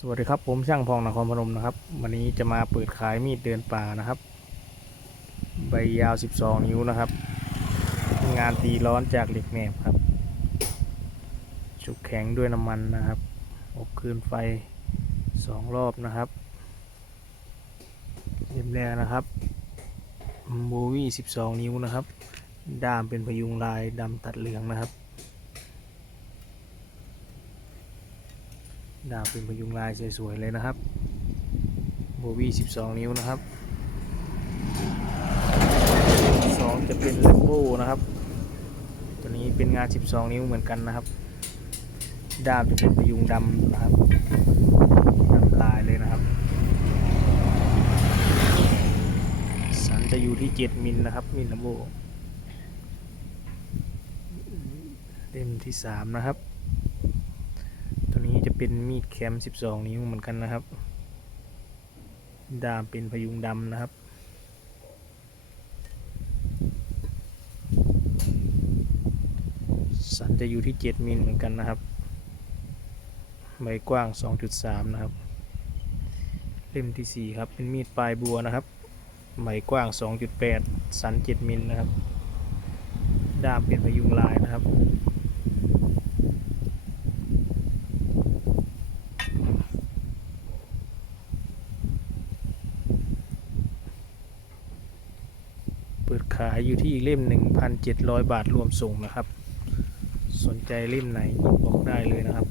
สวัสดีครับผมช่างพองนครพนมนะครับ วันนี้จะมาเปิดขายมีดเดินป่านะครับ ใบยาว 12 นิ้วนะครับ งานตีร้อนจากเหล็กแหนบครับ จุกแข็งด้วยน้ำมันนะครับ อบคืนไฟสองรอบนะครับเล่มแรกนะครับโบวี่ 12 นิ้วนะครับ ด้ามเป็นพยุงลายดำตัดเหลืองนะครับ ดาวเป็นพยุงลายสวยๆเลยนะครับโบวี่12 นิ้วนะครับสองจะเป็นเลมโบนะครับ ตัวนี้เป็นงาน 12 นิ้วเหมือนกันนะครับ ดาวจะเป็นพยุงดำนะครับดำลายเลยนะครับ สันจะอยู่ที่ 7 มิลนะครับ มิลเลมโบเล่มที่ 3 นะครับ เป็นมีดแคม12นิ้วเหมือนกันนะครับ ดามเป็นพยุงดำนะครับ สันจะอยู่ที่7มิลเหมือนกันนะครับ ใบกว้าง2.3นะครับ เล่มที่4ครับ เป็นมีดปลายบัวนะครับ ใบกว้าง2.8สัน7มิลนะครับ ดามเป็นพยุงลายนะครับ เปิดขายอยู่ที่เล่ม 1,700 บาทรวมส่งนะครับ สนใจเล่มไหนบอกได้เลยนะครับ